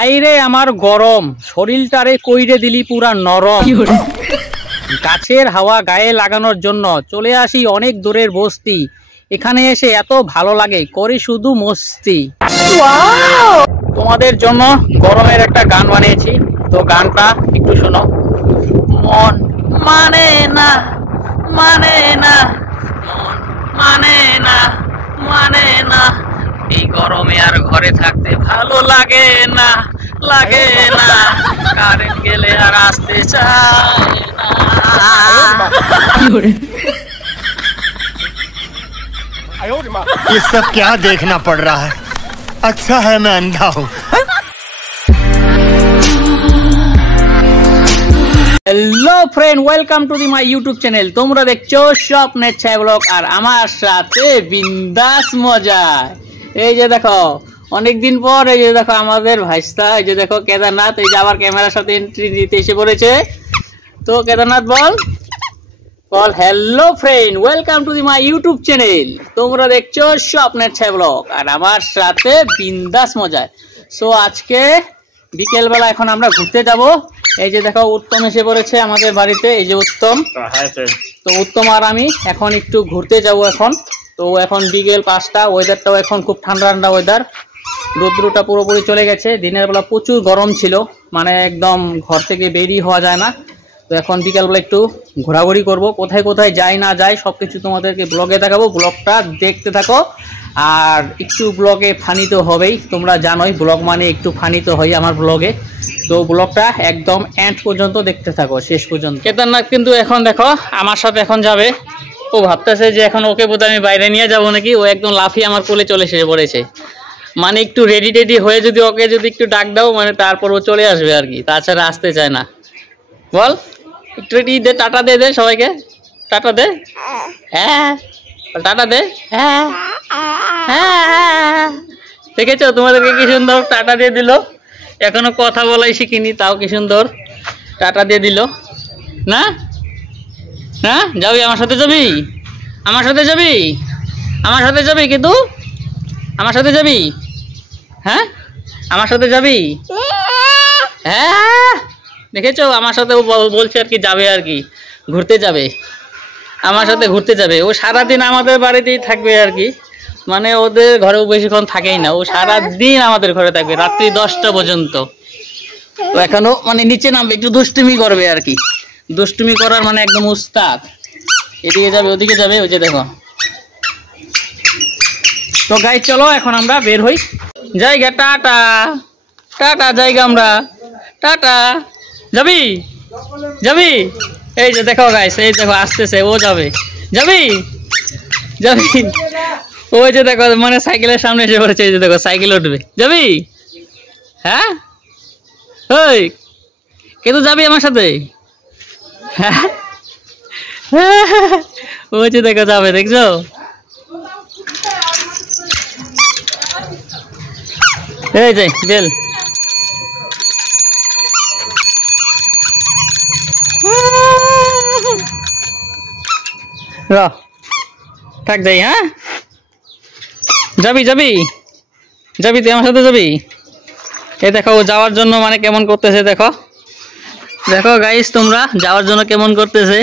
হাইরে আমার গরম, শরীরটারে কইরে দিলি পুরা নরম। গাছের হাওয়া গায়ে লাগানোর জন্য চলে আসি অনেক দূরের বস্তি। এখানে এসে এত ভালো লাগে, করি শুধু মস্তি। তোমাদের জন্য গরমের একটা গান বানিয়েছি, তো গানটা একটু শোনো। মন মানে না, মানে না, মন মানে না, মানে না, এই গরমে আর ঘরে থাকতে ভালো লাগে না, লাগে না, কারেন্ট গেলে আর আসতে চায় না। ये सब क्या देखना पड़ रहा है? अच्छा है मैं अंधा हूँ। Hello friend, welcome to my YouTube channel. তোমরা দেখছো স্বপ্নের ছায়া ব্লগ, আর আমার সাথে বিন্দাস মজা। এই যে দেখো অনেকদিন পর, এই যে দেখো আমাদের ভাইস্তা, এই যে দেখো কেদারনাথ, এই যে আবার ক্যামেরার সাথে এন্ট্রি দিতে এসে পড়েছে। তো কেদারনাথ বল বল hello friend, welcome to my YouTube channel. তোমরা দেখছো স্বপ্নের ছায়া ব্লগ, আর আমার সাথে বিন্দাস মজা। সো আজকে বিকেলবেলা এখন আমরা ঘুরতে যাব। এই যে দেখো উত্তম এসে পড়েছে আমাদের বাড়িতে, এই যে উত্তম। তো উত্তম আর আমি এখন একটু ঘুরতে যাব এখন। তো এখন বিকেল 5টা, ওয়েদারটাও এখন খুব ঠান্ডা ঠান্ডা ওয়েদার, রোদ্রুটা পুরোপুরি চলে গেছে। দিনের বেলা প্রচুর গরম ছিল, মানে একদম ঘর থেকে বেরিয়ে হওয়া যায় না। তো এখন বিকালবেলা একটু ঘোরাঘুরি করব, কোথায় কোথায় যাই না যাই সব কিছু তোমাদেরকে ব্লগে দেখাবো। ব্লগটা দেখতে থাকো, আর একটু ব্লগে ফানি তো হবেই, তোমরা জানোই ব্লগ মানে একটু ফানি তো হয় আমার ব্লগে। তো ব্লগটা একদম এন্ড পর্যন্ত দেখতে থাকো, শেষ পর্যন্ত। কেদারনাথ কিন্তু এখন দেখো আমার সাথে এখন যাবে। ও ভাবতেছে যে এখন ওকে বোধহয় আমি বাইরে নিয়ে যাবো নাকি। ও একদম লাফিয়ে আমার কোলে চলে এসে পড়েছে, মানে একটু রেডি টেডি হয়ে যদি ওকে যদি একটু ডাক দাও, মানে তারপর ও চলে আসবে আর কি, তাছাড়া আসতে চায় না। বল একটু দে, টাটা দে, দে সবাইকে টাটা দে। হ্যাঁ টাটা দে। হ্যাঁ হ্যাঁ, দেখেছো তোমাদেরকে কি সুন্দর টাটা দিয়ে দিল। এখনো কথা বলাই শিখিনি, তাও কি সুন্দর টাটা দিয়ে দিল। না হ্যাঁ, যাবি আমার সাথে, যাবি আমার সাথে, যাবি আমার সাথে, যাবি কিন্তু আমার সাথে যাবি। হ্যাঁ আমার সাথে যাবি। হ্যাঁ দেখেছো আমার সাথে ও বলছে আর কি, যাবে আর কি, ঘুরতে যাবে আমার সাথে, ঘুরতে যাবে। ও সারাদিন আমাদের বাড়িতেই থাকবে আর কি, মানে ওদের ঘরেও বেশিক্ষণ থাকেই না, ও সারাদিন আমাদের ঘরে থাকবে রাত্রি 10টা পর্যন্ত। তো এখনো মানে নিচে নামবে, একটু দুষ্টুমি করবে আর কি, দুষ্টুমি করার মানে একদম উস্তাদ। এদিকে যাবে ওদিকে যাবে, ওই যে দেখো। তো গাইস চলো এখন আমরা বের হই, জায়গা টাটা টাটা, জায়গা আমরা টাটা। যাবি যাবি, এই যে দেখো গাইস, এই দেখো আসতেছে, ও যাবে, যাবি যাবি, ওই যে দেখো মানে সাইকেলের সামনে এসে পড়েছে, এই যে দেখো সাইকেল উঠবে, যাবি। হ্যাঁ ওই কিন্তু যাবি আমার সাথে। হ্যাঁ ওই যে দেখো যাবে, দেখছো। এই যে বেল, থাক যাই। হ্যাঁ যাবি যাবি যাবি, তুই আমার সাথে যাবি। এই দেখো ও যাওয়ার জন্য মানে কেমন করতেছে, দেখো দেখো গাইস তোমরা, যাওয়ার জন্য কেমন করতেছে।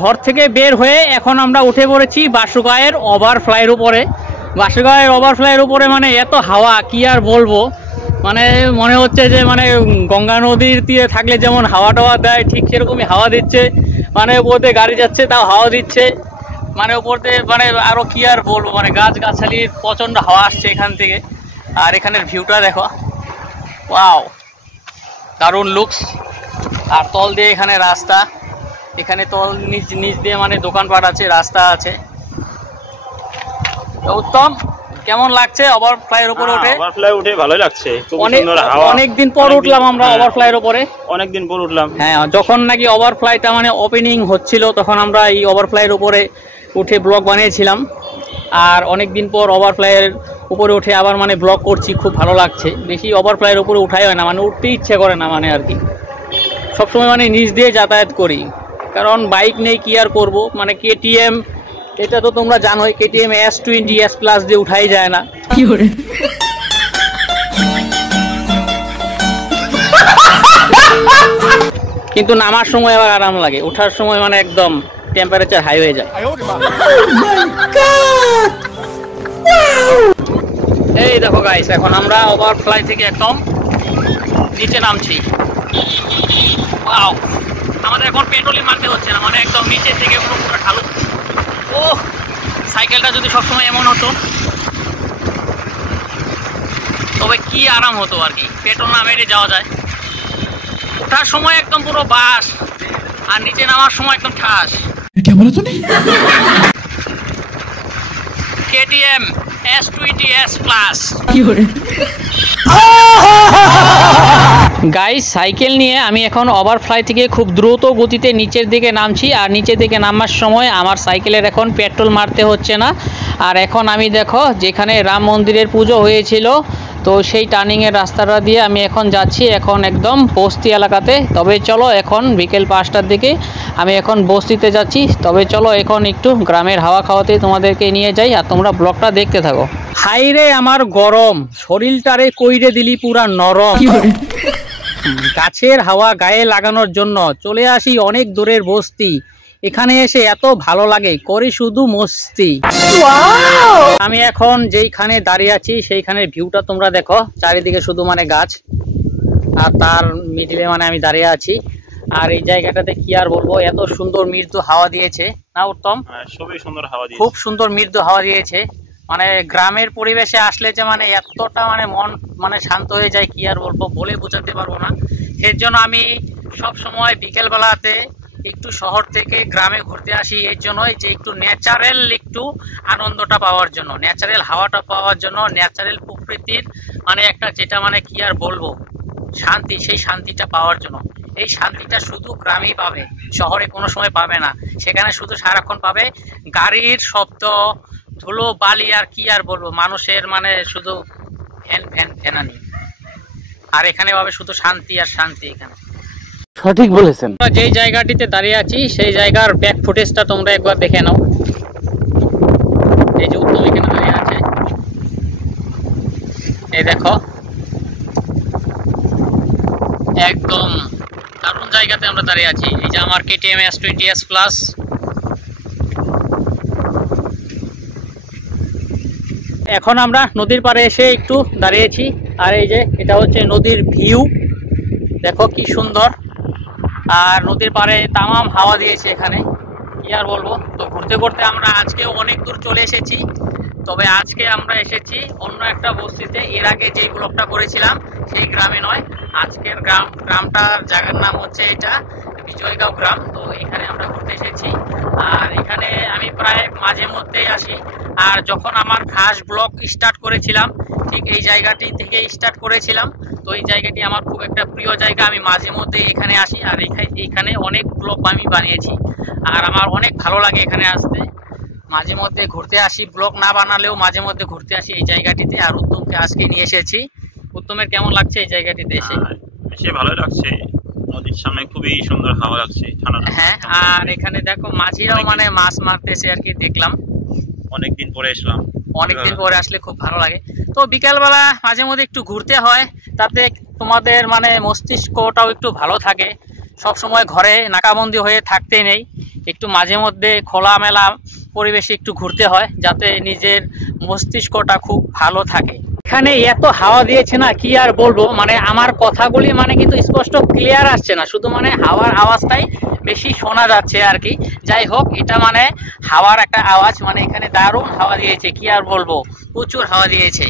ঘর থেকে বের হয়ে এখন আমরা উঠে পড়েছি বাসুগাঁয়ের ওভারফ্লাইয়ের উপরে। বাসুগাঁয়ের ওভারফ্লাইয়ের উপরে মানে এত হাওয়া, কি আর বলবো, মানে মনে হচ্ছে যে মানে গঙ্গা নদীর তীরে থাকলে যেমন হাওয়া টাওয়া দেয়, ঠিক সেরকমই হাওয়া দিচ্ছে। মানে উপরতে গাড়ি যাচ্ছে তাও হাওয়া দিচ্ছে, মানে উপরতে মানে আরো কি আর বলবো, মানে গাছ গাছালির প্রচন্ড হাওয়া আসছে এখান থেকে। আর এখানের ভিউটা দেখো, ওয়াও দারুণ লুকস। আর তল দিয়ে এখানে রাস্তা, এখানে তল নিচ নিচ দিয়ে মানে দোকানপাট আছে, রাস্তা আছে। উত্তম কেমন লাগছে ওভারফ্লাইয়ের উপরে উঠে? ওভারফ্লাই উঠে ভালোই লাগছে, খুব সুন্দর হাওয়া। অনেকদিন পর উঠলাম আমরা ওভারফ্লাইয়ের উপরে, অনেকদিন পর উঠলাম। হ্যাঁ যখন নাকি ওভারফ্লাইটা মানে ওপেনিং হচ্ছিল, তখন আমরা এই ওভারফ্লাইয়ের উপরে উঠে ব্লগ বানিয়েছিলাম। আর অনেকদিন পর ওভারফ্লাইয়ের উপরে উঠে আবার মানে ব্লগ করছি, খুব ভালো লাগছে। বেশি ওভারফ্লাইয়ের উপরে উঠাই হয় না, মানে উঠতে ইচ্ছে করে না মানে আর কি। সবসময় মানে নিচ দিয়ে যাতায়াত করি, কারণ বাইক নেই, কি আর করবো, মানে KTM এটা তো তোমরা জানোই KTM S20 S Plus দিয়ে উঠাই যায় না। কিন্তু নামার সময় আবার আরাম লাগে, ওঠার সময় মানে একদম টেম্পারেচার হাই হয়ে যায়। এই দেখো গাইস, এখন আমরা ওভারফ্লাই থেকে একদম নিচে নামছি। ওয়াও, আমাদের এখন পেট্রোলই মারতে হচ্ছে না, মানে একদম নিচে থেকে পুরো ঢালু। ও সাইকেলটা যদি সবসময় এমন হতো তবে কি আরাম হতো আর কি, পেট্রোল না মেরে যাওয়া যায়। ওঠার সময় একদম পুরো বাস, আর নিচে নামার সময় একদম ঠাস। KTM S20 S Plus। Guys, cycle নিয়ে আমি এখন ওভারফ্লাই থেকে খুব দ্রুত গতিতে নিচের দিকে নামছি, আর নিচের দিকে নামার সময় আমার সাইকেলের এখন পেট্রোল মারতে হচ্ছে না। আর এখন আমি দেখো যেখানে রাম মন্দিরের পুজো হয়েছিল, তো সেই টার্নিংয়ের রাস্তাটা দিয়ে আমি এখন যাচ্ছি, এখন একদম বস্তি এলাকাতে। তবে চলো, এখন বিকেল 5টার দিকে আমি এখন বস্তিতে যাচ্ছি। তবে চলো এখন একটু গ্রামের হাওয়া খাওয়াতে তোমাদেরকে নিয়ে যাই, আর তোমরা ব্লগটা দেখতে থাকো। হাইরে আমার গরম, শরীরটারে কইরে দিলি পুরা নরম। গাছের হাওয়া গায়ে লাগানোর জন্য চলে আসি অনেক দূরের বস্তি। এখানে এসে এত ভালো লাগে, করি শুধু মস্তি। আমি এখন যেইখানে দাঁড়িয়ে আছি সেইখানের ভিউটা তোমরা দেখো, চারিদিকে শুধু মানে গাছ, আর তার মিডিলে মানে আমি দাঁড়িয়ে আছি। আর এই জায়গাটাতে কি আর বলবো, এত সুন্দর মৃদু হাওয়া দিয়েছে না উত্তম? খুবই সুন্দর হাওয়া দিয়েছে, খুব সুন্দর মৃদু হাওয়া দিয়েছে। মানে গ্রামের পরিবেশে আসলে যে মানে এতটা মানে মন মানে শান্ত হয়ে যায়, কি আর বলবো, বলে বোঝাতে পারবো না। এর জন্য আমি সব সময় বিকেলবেলাতে একটু শহর থেকে গ্রামে ঘুরতে আসি, এর জন্যই যে একটু ন্যাচারাল একটু আনন্দটা পাওয়ার জন্য, ন্যাচারাল হাওয়াটা পাওয়ার জন্য, ন্যাচারাল প্রকৃতির মানে একটা যেটা মানে কি আর বলবো শান্তি, সেই শান্তিটা পাওয়ার জন্য। এই শান্তিটা শুধু গ্রামেই পাবে, শহরে কোনো সময় পাবে না। সেখানে শুধু সারাক্ষণ পাবে গাড়ির শব্দ, ধুলো বালি, আর কি আর বলবো, মানুষের মানে শুধু ফেনানি। আর এখানে পাবে শুধু শান্তি আর শান্তি। এখানে সঠিক বলেছেন। যেই জায়গাটিতে দাঁড়িয়ে আছি সেই জায়গার ব্যাক ফুটেজটা তোমরা একবার দেখে নাও। এই যে উত্তম এখানে দাঁড়িয়ে আছে, এই দেখো একদম দারুণ জায়গাতে আমরা দাঁড়িয়ে আছি। এই যে আমার KTM S20 S Plus। এখন আমরা নদীর পাড়ে এসে একটু দাঁড়িয়েছি, আর এই যে এটা হচ্ছে নদীর ভিউ, দেখো কি সুন্দর। আর নদীর পাড়ে তামাম হাওয়া দিয়েছে এখানে, কি আর বলবো। তো ঘুরতে ঘুরতে আমরা আজকেও অনেক দূর চলে এসেছি। তবে আজকে আমরা এসেছি অন্য একটা বস্তিতে। এর আগে যেই ব্লগটা করেছিলাম সেই গ্রামে নয়, আজকের গ্রামটার জায়গার নাম হচ্ছে এটা বিজয়গাঁও গ্রাম। তো এখানে আমরা ঘুরতে এসেছি, আর এখানে আমি প্রায় মাঝে মধ্যেই আসি। আর যখন আমার খাস ব্লগ স্টার্ট করেছিলাম ঠিক এই জায়গাটি থেকে স্টার্ট করেছিলাম। তো এই জায়গাটি আমার খুব একটা প্রিয় জায়গা, আমি মাঝে মধ্যে এখানে আসি, আর এখানে অনেক ব্লগ আমি বানিয়েছি, আর আমার অনেক ভালো লাগে এখানে আসতে। মাঝে মধ্যে ঘুরতে আসি, ব্লগ না বানালেও মাঝে মধ্যে ঘুরতে আসি এই জায়গাটিতে। আর উত্তমকে আজকে নিয়ে এসেছি। উত্তমের কেমন লাগছে এই জায়গাটিতে এসে? বেশি ভালো লাগছে, নদীর সামনে খুবই সুন্দর হাওয়া লাগছে, ঠান্ডা। হ্যাঁ, আর এখানে দেখো মাঝিরাও মানে মাছ মারতেছে আর কি, দেখলাম। অনেকদিন পরে আসলাম, অনেকদিন পরে আসলে খুব ভালো লাগে। তো বিকালবেলা মাঝে মধ্যে একটু ঘুরতে হয়, তাতে তোমাদের মানে মস্তিষ্কটাও একটু ভালো থাকে। সব সময় ঘরে নাকাবন্দি হয়ে থাকতে নেই, একটু মাঝে মধ্যে খোলামেলা পরিবেশে একটু ঘুরতে হয়, যাতে নিজের মস্তিষ্কটা খুব ভালো থাকে। এখানে এত হাওয়া দিয়েছে না, কি আর বলবো, মানে আমার কথাগুলি মানে কিন্তু স্পষ্ট ক্লিয়ার আসছে না, শুধু মানে হাওয়ার আওয়াজটাই বেশি শোনা যাচ্ছে আর কি। যাই হোক, এটা মানে হাওয়ার একটা আওয়াজ, মানে এখানে দারুণ হাওয়া দিয়েছে, কি আর বলবো, প্রচুর হাওয়া দিয়েছে।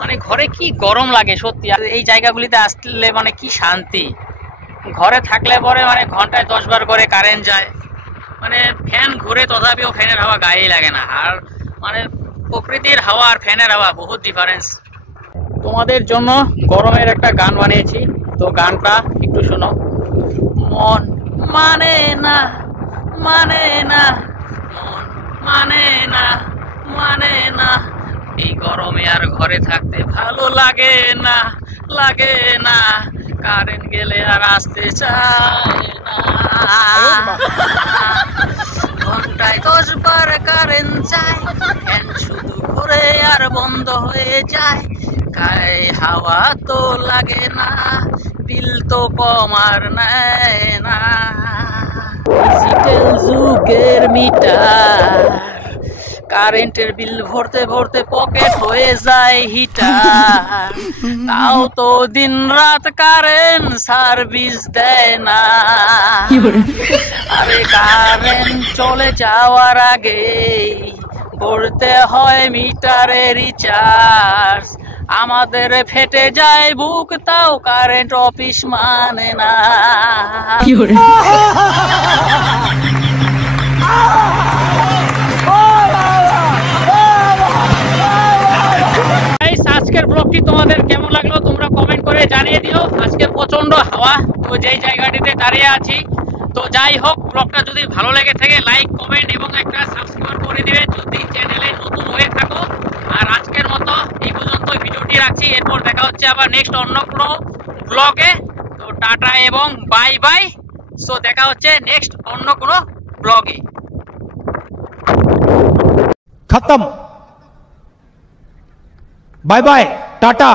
মানে ঘরে কি গরম লাগে সত্যি, আর এই জায়গাগুলিতে আসলে মানে কি শান্তি। ঘরে থাকলে পরে মানে ঘন্টায় 10 বার করে কারেন্ট যায়, মানে ফ্যান ঘুরে তথাপিও ফ্যানের হাওয়া গায়েই লাগে না। আর মানে প্রকৃতির হাওয়া আর ফ্যানের হাওয়া বহুত ডিফারেন্স। তোমাদের জন্য গরমের একটা গান বানিয়েছি, তো গানটা একটু শোনো। মন মানে না, মানে না, মন মানে না, মানে না, এই গরমে আর ঘরে থাকতে ভালো লাগে না, লাগে না, কারেন্ট গেলে আর আসতে চায় না। ঘন্টায় 10 বার কারেন্ট যায়, ফ্যান শুধু ঘুরে আর বন্ধ হয়ে যায়, গায়ে হাওয়া তো লাগে না, বিল তো কম আর নেয় না। ডিজিটাল যুগের মিটার, কারেন্টের বিল ভরতে ভরতে পকেট হয়ে যায় হিটার, তাও তো দিন রাত কারেন্ট সার্ভিস দেয় না। আরে কারেন্ট চলে যাওয়ার আগে করতে হয় মিটারে রিচার্জ, আমাদের ফেটে যায় বুক, তাও কারেন্ট অফিস মানে না। আজকের ব্লগটি তোমাদের কেমন লাগলো তোমরা কমেন্ট করে জানিয়ে দিও। আজকে প্রচন্ড হাওয়া, তো যেই জায়গাটিতে দাঁড়িয়ে আছি। তো যাই হোক, ব্লগটা যদি ভালো লেগে থাকে লাইক কমেন্ট এবং একটা সাবস্ক্রাইব করে দিবে যদি চ্যানেলে নতুন হয়ে থাকো। আর আজকের মতো এই পর্যন্ত ভিডিওটি রাখছি, এরপর দেখা হচ্ছে আবার নেক্সট অন্য কোনো ব্লগে। তো টাটা এবং বাই বাই। সো দেখা হচ্ছে নেক্সট অন্য কোনো ব্লগে। खत्म, बाय बाय, टाटा।